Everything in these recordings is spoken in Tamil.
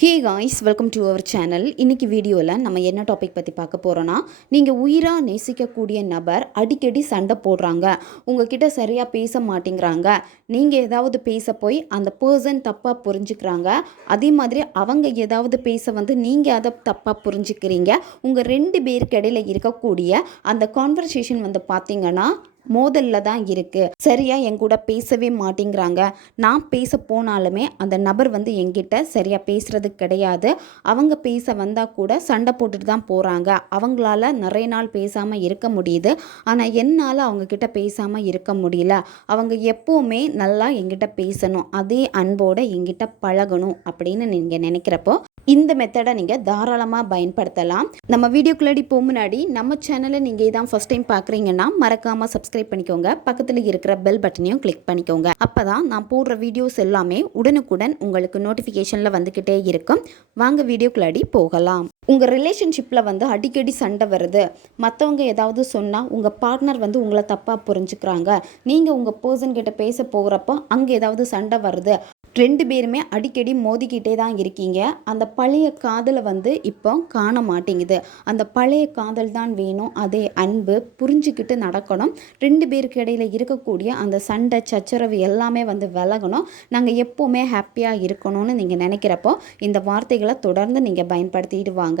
Hey guys, welcome to our channel. இன்றைக்கி வீடியோவில் நம்ம என்ன டாபிக் பற்றி பார்க்க போகிறோன்னா, நீங்கள் உயிராக நேசிக்கக்கூடிய நபர் அடிக்கடி சண்டை போடுறாங்க, உங்ககிட்ட சரியாக பேச மாட்டேங்கிறாங்க, நீங்கள் ஏதாவது பேச போய் அந்த பர்சன் தப்பாக புரிஞ்சுக்கிறாங்க, அதே மாதிரி அவங்க ஏதாவது பேச வந்து நீங்கள் அதை தப்பாக புரிஞ்சுக்கிறீங்க. உங்கள் 2 பேருக்கு இடையில இருக்கக்கூடிய அந்த கான்வர்சேஷன் வந்து பார்த்திங்கன்னா மோதலில் தான் இருக்குது. சரியாக என் கூட பேசவே மாட்டேங்கிறாங்க. நான் பேச போனாலுமே அந்த நபர் வந்து என்கிட்ட சரியாக பேசுகிறது கிடையாது. அவங்க பேச வந்தால் கூட சண்டை போட்டுட்டு தான் போகிறாங்க. அவங்களால நிறைய நாள் பேசாமல் இருக்க முடியுது, ஆனால் என்னால் அவங்கக்கிட்ட பேசாமல் இருக்க முடியல. அவங்க எப்போவுமே நல்லா என்கிட்ட பேசணும், அதே அன்போடு என்கிட்ட பழகணும் அப்படின்னு நீங்கள் நினைக்கிறப்போ இந்த மெத்தடை நீங்கள் தாராளமாக பயன்படுத்தலாம். நம்ம வீடியோக்குள்ளாடி போக முன்னாடி நம்ம சேனலை நீங்கள் இதான் ஃபஸ்ட் டைம் பார்க்குறீங்கன்னா மறக்காமல் சப்ஸ்கிரைப் பண்ணிக்கோங்க. பக்கத்தில் இருக்கிற பெல் பட்டனையும் கிளிக் பண்ணிக்கோங்க. அப்போ தான் நான் போடுற வீடியோஸ் எல்லாமே உடனுக்குடன் உங்களுக்கு நோட்டிஃபிகேஷனில் வந்துக்கிட்டே இருக்கும். வாங்க வீடியோக்குள்ளாடி போகலாம். உங்கள் ரிலேஷன்ஷிப்பில் வந்து அடிக்கடி சண்டை வருது, மற்றவங்க ஏதாவது சொன்னால் உங்கள் பார்ட்னர் வந்து உங்களை தப்பாக புரிஞ்சுக்கிறாங்க, நீங்கள் உங்கள் பர்சன்கிட்ட பேச போகிறப்போ அங்கே ஏதாவது சண்டை வருது, 2 பேருமே அடிக்கடி மோதிக்கிட்டே தான் இருக்கீங்க. அந்த பழைய காதலை வந்து இப்போ காண மாட்டேங்குது. அந்த பழைய காதல் தான் வேணும், அதே அன்பு புரிஞ்சுக்கிட்டு நடக்கணும். 2 பேருக்கு இடையில் இருக்கக்கூடிய அந்த சண்டை சச்சரவு எல்லாமே வந்து விலகணும். நாங்கள் எப்போவுமே ஹாப்பியாக இருக்கணும்னு நீங்கள் நினைக்கிறப்போ இந்த வார்த்தைகளை தொடர்ந்து நீங்கள் பயன்படுத்திட்டு வாங்க.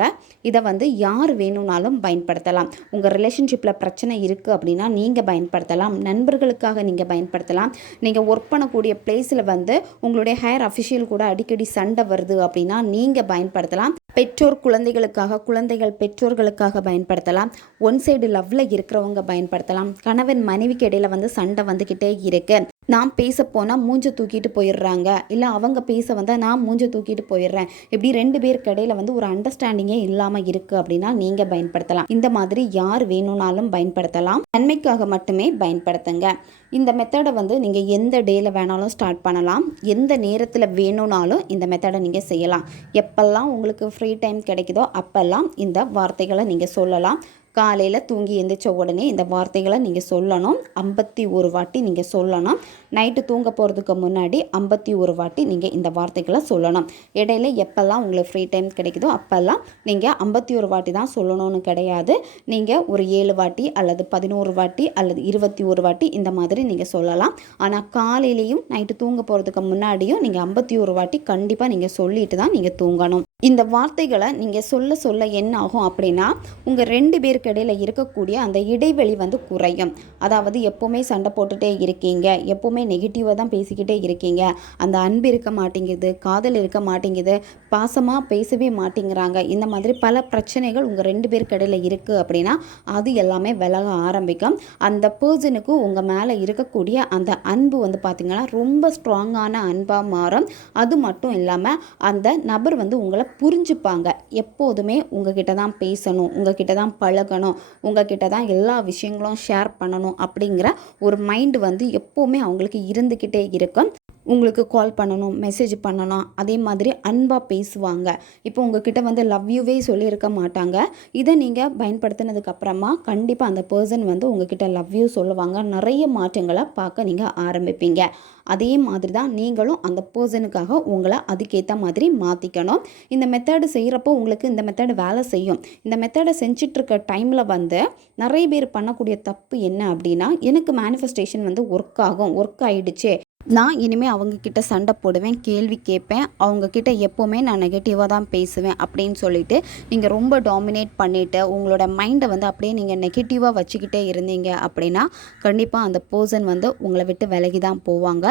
இதை வந்து யார் வேணும்னாலும் பயன்படுத்தலாம். உங்கள் ரிலேஷன்ஷிப்பில் பிரச்சனை இருக்குது அப்படின்னா நீங்கள் பயன்படுத்தலாம். நண்பர்களுக்காக நீங்கள் பயன்படுத்தலாம். நீங்கள் ஒர்க் பண்ணக்கூடிய பிளேஸில் வந்து உங்களுடைய ஹையர் அஃபிஷியல் கூட அடிக்கடி சண்டை வருது அப்படின்னா நீங்கள் பயன்படுத்தலாம். பெற்றோர் குழந்தைகளுக்காக, குழந்தைகள் பெற்றோர்களுக்காக பயன்படுத்தலாம். ஒன் சைடு லவ்வில் இருக்கிறவங்க பயன்படுத்தலாம். கணவன் மனைவிக்கு இடையில் வந்து சண்டை வந்துக்கிட்டே இருக்கு, நான் பேச போனால் மூஞ்ச தூக்கிட்டு போயிடுறாங்க, இல்லை அவங்க பேச வந்தால் நான் மூஞ்ச தூக்கிட்டு போயிடுறேன், இப்படி 2 பேருக்கு இடையில் வந்து ஒரு அண்டர்ஸ்டாண்டிங்கே இல்லாமல் இருக்குது அப்படின்னா நீங்கள் பயன்படுத்தலாம். இந்த மாதிரி யார் வேணும்னாலும் பயன்படுத்தலாம். நன்மைக்காக மட்டுமே பயன்படுத்துங்க. இந்த மெத்தடை வந்து நீங்கள் எந்த டேயில் வேணாலும் ஸ்டார்ட் பண்ணலாம். எந்த நேரத்தில் வேணும்னாலும் இந்த மெத்தடை நீங்கள் செய்யலாம். எப்பெல்லாம் உங்களுக்கு ஃப்ரீ டைம் கிடைக்குதோ அப்போல்லாம் இந்த வார்த்தைகளை நீங்கள் சொல்லலாம். காலையில் தூங்கி எந்திரிச்ச உடனே இந்த வார்த்தைகளை நீங்கள் சொல்லணும். 51 வாட்டி நீங்கள் சொல்லணும். நைட்டு தூங்க போகிறதுக்கு முன்னாடி 51 வாட்டி நீங்கள் இந்த வார்த்தைகளை சொல்லணும். இடையில எப்போல்லாம் உங்களுக்கு ஃப்ரீ டைம் கிடைக்குதோ அப்போல்லாம் நீங்கள் 51 வாட்டி தான் சொல்லணும்னு கிடையாது. நீங்கள் ஒரு 7 வாட்டி அல்லது 11 வாட்டி அல்லது 21 வாட்டி இந்த மாதிரி நீங்கள் சொல்லலாம். ஆனால் காலையிலையும் நைட்டு தூங்க போகிறதுக்கு முன்னாடியும் நீங்கள் 51 வாட்டி கண்டிப்பாக நீங்கள் சொல்லிட்டு தான் நீங்கள் தூங்கணும். இந்த வார்த்தைகளை நீங்கள் சொல்ல சொல்ல என்ன ஆகும் அப்படின்னா, உங்கள் 2 பேருக்கு இடையில் இருக்கக்கூடிய அந்த இடைவெளி வந்து குறையும். அதாவது எப்போவுமே சண்டை போட்டுகிட்டே இருக்கீங்க, எப்போவுமே நெகட்டிவாக தான் பேசிக்கிட்டே இருக்கீங்க, அந்த அன்பு இருக்க மாட்டேங்குது, காதல் இருக்க மாட்டேங்குது, பாசமாக பேசவே மாட்டேங்கிறாங்க, இந்த மாதிரி பல பிரச்சனைகள் உங்கள் 2 பேருக்கு இடையில் இருக்குது அப்படின்னா அது எல்லாமே விலக ஆரம்பிக்கும். அந்த பர்சனுக்கு உங்கள் மேலே இருக்கக்கூடிய அந்த அன்பு வந்து பார்த்திங்கன்னா ரொம்ப ஸ்ட்ராங்கான அன்பாக மாறும். அது மட்டும் இல்லாமல் அந்த நபர் வந்து உங்களை புரிஞ்சுப்பாங்க. எப்போதுமே உங்ககிட்ட தான் பேசணும், உங்ககிட்ட தான் பழகணும், உங்ககிட்ட தான் எல்லா விஷயங்களும் ஷேர் பண்ணணும் அப்படிங்கிற ஒரு மைண்டு வந்து எப்போவுமே அவங்களுக்கு இருந்துக்கிட்டே இருக்கும். உங்களுக்கு கால் பண்ணணும், மெசேஜ் பண்ணணும், அதே மாதிரி அன்பாக பேசுவாங்க. இப்போ உங்ககிட்ட வந்து லவ் யூவே சொல்லியிருக்க மாட்டாங்க. இதை நீங்கள் பயன்படுத்தினதுக்கப்புறமா கண்டிப்பாக அந்த பர்சன் வந்து உங்ககிட்ட லவ் யூ சொல்லுவாங்க. நிறைய மாற்றங்களை பார்க்க நீங்கள் ஆரம்பிப்பீங்க. அதே மாதிரி தான் நீங்களும் அந்த பர்சனுக்காக உங்களை அதுக்கேற்ற மாதிரி மாற்றிக்கணும். இந்த மெத்தடு செய்கிறப்போ உங்களுக்கு இந்த மெத்தடு வேலை செய்யும். இந்த மெத்தடை செஞ்சிட்ருக்க டைமில் வந்து நிறைய பேர் பண்ணக்கூடிய தப்பு என்ன அப்படின்னா, எனக்கு மேனிஃபெஸ்டேஷன் வந்து ஒர்க் ஆகிடுச்சு, நான் இனிமேல் அவங்கக்கிட்ட சண்டை போடுவேன், கேள்வி கேட்பேன், அவங்கக்கிட்ட எப்போவுமே நான் நெகட்டிவாக தான் பேசுவேன் அப்படின்னு சொல்லிட்டு நீங்கள் ரொம்ப டாமினேட் பண்ணிவிட்டு உங்களோட மைண்டை வந்து அப்படியே நீங்கள் நெகட்டிவாக வச்சுக்கிட்டே இருந்தீங்க அப்படின்னா கண்டிப்பாக அந்த பர்சன் வந்து உங்களை விட்டு விலகி தான் போவாங்க.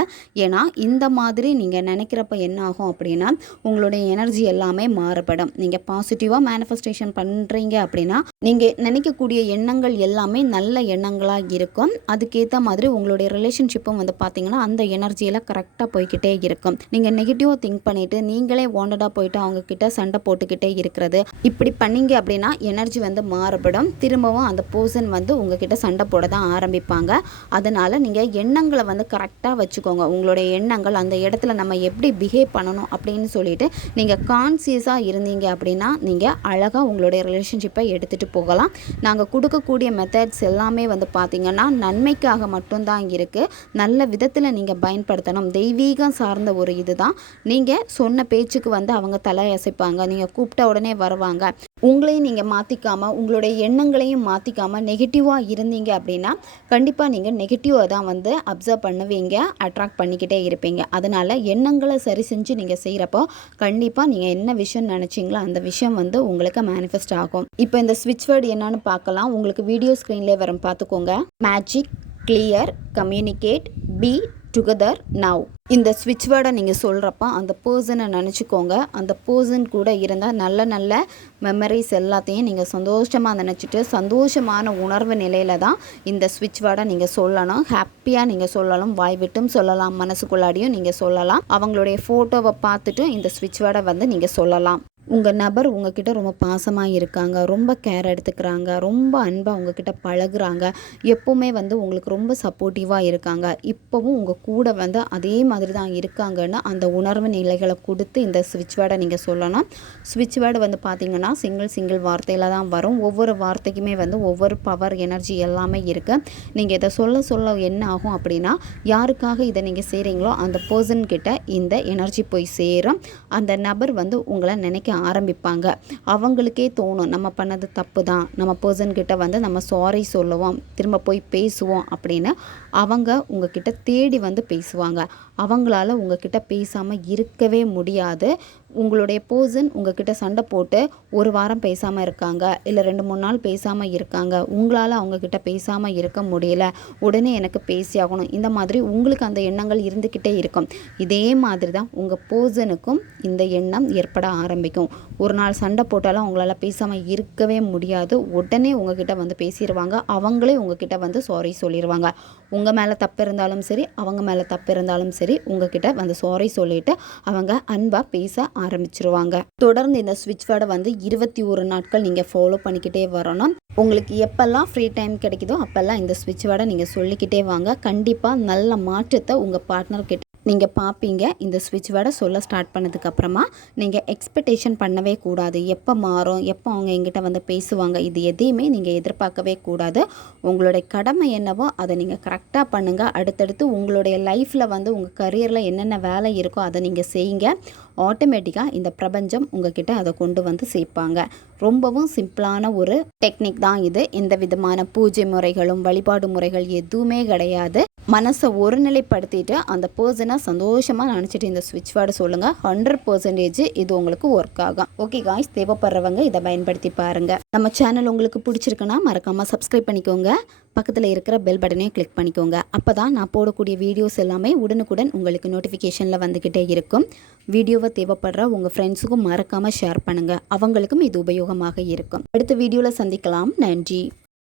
ஏன்னா இந்த மாதிரி நீங்கள் நினைக்கிறப்ப என்ன ஆகும் அப்படின்னா உங்களுடைய எனர்ஜி எல்லாமே மாறுபடும். நீங்கள் பாசிட்டிவாக மேனிஃபெஸ்டேஷன் பண்ணுறீங்க அப்படின்னா நீங்கள் நினைக்கக்கூடிய எண்ணங்கள் எல்லாமே நல்ல எண்ணங்களாக இருக்கும். அதுக்கேற்ற மாதிரி உங்களுடைய ரிலேஷன்ஷிப்பும் வந்து பார்த்திங்கன்னா அந்த எனர்ஜியில் கரெக்டாக போய்கிட்டே இருக்கும். நீங்கள் நெகட்டிவாக திங்க் பண்ணிவிட்டு நீங்களே வாண்டடாக போயிட்டு அவங்கக்கிட்ட சண்டை போட்டுக்கிட்டே இருக்கிறது, இப்படி பண்ணீங்க அப்படின்னா எனர்ஜி வந்து மாறுபடும். திரும்பவும் அந்த பர்சன் வந்து உங்ககிட்ட சண்டை போட தான் ஆரம்பிப்பாங்க. அதனால் நீங்கள் எண்ணங்களை வந்து கரெக்டாக வச்சுக்கோங்க. உங்களுடைய எண்ணங்கள் அந்த இடத்துல நம்ம எப்படி பிஹேவ் பண்ணணும் அப்படின்னு சொல்லிட்டு நீங்கள் கான்சியஸாக இருந்தீங்க அப்படின்னா நீங்கள் அழகாக உங்களுடைய ரிலேஷன்ஷிப்பை எடுத்துகிட்டு போகலாம். நாங்கள் கொடுக்கக்கூடிய மெத்தட்ஸ் எல்லாமே வந்து பார்த்திங்கன்னா நன்மைக்காக மட்டும்தான் இருக்குது. நல்ல விதத்தில் நீங்கள் பயன்படுத்தணும். தெய்வீகம் சார்ந்த ஒரு இதுதான். நீங்கள் சொன்ன பேச்சுக்கு வந்து அவங்க தலையசைப்பாங்க. நீங்கள் கூப்பிட்ட உடனே வருவாங்க. உங்களையும் நீங்கள் மாற்றிக்காமல், உங்களுடைய எண்ணங்களையும் மாற்றிக்காமல் நெகட்டிவாக இருந்தீங்க அப்படின்னா கண்டிப்பாக நீங்கள் நெகட்டிவாக தான் வந்து அப்சர்வ் பண்ணுவீங்க, அட்ராக்ட் பண்ணிக்கிட்டே இருப்பீங்க. அதனால் எண்ணங்களை சரி செஞ்சு நீங்கள் செய்கிறப்போ கண்டிப்பாக நீங்கள் என்ன விஷயம் நினச்சிங்களோ அந்த விஷயம் வந்து உங்களுக்கு மேனிஃபெஸ்ட் ஆகும். இப்போ இந்த ஸ்விட்ச் வேர்டு என்னன்னு பார்க்கலாம். உங்களுக்கு வீடியோ ஸ்க்ரீன்லேயே வரும், பார்த்துக்கோங்க. Magic, clear, communicate, be together, now. இந்த ஸ்விட்ச் வேர்டை நீங்கள் சொல்கிறப்ப அந்த பர்சனை நினச்சிக்கோங்க. அந்த பர்சன் கூட இருந்தால் நல்ல நல்ல மெமரிஸ் எல்லாத்தையும் நீங்கள் சந்தோஷமாக நினச்சிட்டு சந்தோஷமான உணர்வு நிலையில் தான் இந்த ஸ்விட்ச் வேர்டை நீங்கள் சொல்லணும். ஹாப்பியாக நீங்கள் சொல்லலாம், வாய் விட்டும் சொல்லலாம், மனசுக்குள்ளாடியும் நீங்கள் சொல்லலாம். அவங்களுடைய ஃபோட்டோவை பார்த்துட்டு இந்த ஸ்விட்ச் வேர்டை வந்து நீங்கள் சொல்லலாம். உங்கள் நபர் உங்ககிட்ட ரொம்ப பாசமாக இருக்காங்க, ரொம்ப கேர் எடுத்துக்கிறாங்க, ரொம்ப அன்பாக உங்ககிட்ட பழகுறாங்க, எப்போவுமே வந்து உங்களுக்கு ரொம்ப சப்போர்ட்டிவாக இருக்காங்க, இப்போவும் உங்கள் கூட வந்து அதே மாதிரி தான் இருக்காங்கன்னு அந்த உணர்வு நிலைகளை கொடுத்து இந்த ஸ்விட்ச் வேர்டை நீங்கள் சொல்லணும். ஸ்விட்ச் வேர்டு வந்து பார்த்திங்கன்னா சிங்கிள் வார்த்தையில் தான் வரும். ஒவ்வொரு வார்த்தைக்குமே வந்து ஒவ்வொரு பவர், எனர்ஜி எல்லாமே இருக்குது. நீங்கள் இதை சொல்ல என்ன ஆகும் அப்படின்னா, யாருக்காக இதை நீங்கள் செய்கிறீங்களோ அந்த பர்சன்கிட்ட இந்த எனர்ஜி போய் சேரும். அந்த நபர் வந்து உங்களை நினைக்க ஆரம்பிப்பாங்க. அவங்களுக்கே தோணும் நம்ம பண்ணது தப்பு தான், நம்ம பர்சன்கிட்ட வந்து நம்ம சாரி சொல்லுவோம், திரும்ப போய் பேசுவோம் அப்படின்னு. அவங்க உங்ககிட்ட தேடி வந்து பேசுவாங்க. அவங்களால உங்ககிட்ட பேசாமல் இருக்கவே முடியாது. உங்களுடைய பர்சன் உங்ககிட்ட சண்டை போட்டு ஒரு வாரம் பேசாமல் இருக்காங்க, இல்லை 2-3 நாள் பேசாமல் இருக்காங்க, உங்களால் அவங்கக்கிட்ட பேசாமல் இருக்க முடியல, உடனே எனக்கு பேசி ஆகணும், இந்த மாதிரி உங்களுக்கு அந்த எண்ணங்கள் இருந்துக்கிட்டே இருக்கும். இதே மாதிரி தான் உங்கள் பர்சனுக்கும் இந்த எண்ணம் ஏற்பட ஆரம்பிக்கும். ஒரு நாள் சண்டை போட்டாலும் அவங்களால பேசாமல் இருக்கவே முடியாது. உடனே உங்ககிட்ட வந்து பேசிடுவாங்க. அவங்களே உங்ககிட்ட வந்து சாரி சொல்லிடுவாங்க. உங்கள் மேலே தப்பு இருந்தாலும் சரி, அவங்க மேலே தப்பு இருந்தாலும் சரி, உங்ககிட்ட வந்து சாரி சொல்லிவிட்டு அவங்க அன்பாக பேச ஆரம்பிச்சிருவாங்க. தொடர்ந்து இந்த ஸ்விட்ச் வேர்டை வந்து 21 நாட்கள் நீங்கள் ஃபாலோ பண்ணிக்கிட்டே வரணும். உங்களுக்கு எப்பெல்லாம் ஃப்ரீ டைம் கிடைக்குதோ அப்போல்லாம் இந்த ஸ்விட்ச் வேர்டை நீங்கள் சொல்லிக்கிட்டே வாங்க. கண்டிப்பாக நல்ல மாற்றத்தை உங்கள் பார்ட்னர்கிட்ட நீங்கள் பார்ப்பீங்க. இந்த ஸ்விட்ச் வேர்டை சொல்ல ஸ்டார்ட் பண்ணதுக்கப்புறமா நீங்கள் எக்ஸ்பெக்டேஷன் பண்ணவே கூடாது. எப்போ மாறும், எப்போ அவங்க எங்கிட்ட வந்து பேசுவாங்க, இது எதையுமே நீங்கள் எதிர்பார்க்கவே கூடாது. உங்களுடைய கடமை என்னவோ அதை நீங்கள் கரெக்டாக பண்ணுங்கள். அடுத்தடுத்து உங்களுடைய லைஃப்பில் வந்து உங்கள் கரியரில் என்னென்ன வேலை இருக்கோ அதை நீங்கள் செய்யுங்க. ஆட்டோமேட்டிக்காக இந்த பிரபஞ்சம் உங்ககிட்ட அதை கொண்டு வந்து சேர்ப்பாங்க. ரொம்பவும் சிம்பிளான ஒரு டெக்னிக் தான் இது. எந்த விதமான பூஜை முறைகளும் வழிபாடு முறைகள் எதுவுமே கிடையாது. மனசை ஒருநிலைப்படுத்திட்டு அந்த பர்சனை சந்தோஷமாக நினச்சிட்டு இந்த ஸ்விட்ச் வேர்டு சொல்லுங்கள். 100% இது உங்களுக்கு ஒர்க் ஆகும். ஓகே காய்ஸ், தேவைப்படுறவங்க இதை பயன்படுத்தி பாருங்கள். நம்ம சேனல் உங்களுக்கு பிடிச்சிருக்குன்னா மறக்காமல் சப்ஸ்கிரைப் பண்ணிக்கோங்க. பக்கத்தில் இருக்கிற பெல் பட்டனையும் கிளிக் பண்ணிக்கோங்க. அப்போ தான் நான் போடக்கூடிய வீடியோஸ் எல்லாமே உடனுக்குடன் உங்களுக்கு நோட்டிஃபிகேஷனில் வந்துக்கிட்டே இருக்கும். வீடியோவை தேவைப்படுற உங்கள் ஃப்ரெண்ட்ஸுக்கும் மறக்காமல் ஷேர் பண்ணுங்கள். அவங்களுக்கும் இது உபயோகமாக இருக்கும். அடுத்த வீடியோவில் சந்திக்கலாம். நன்றி.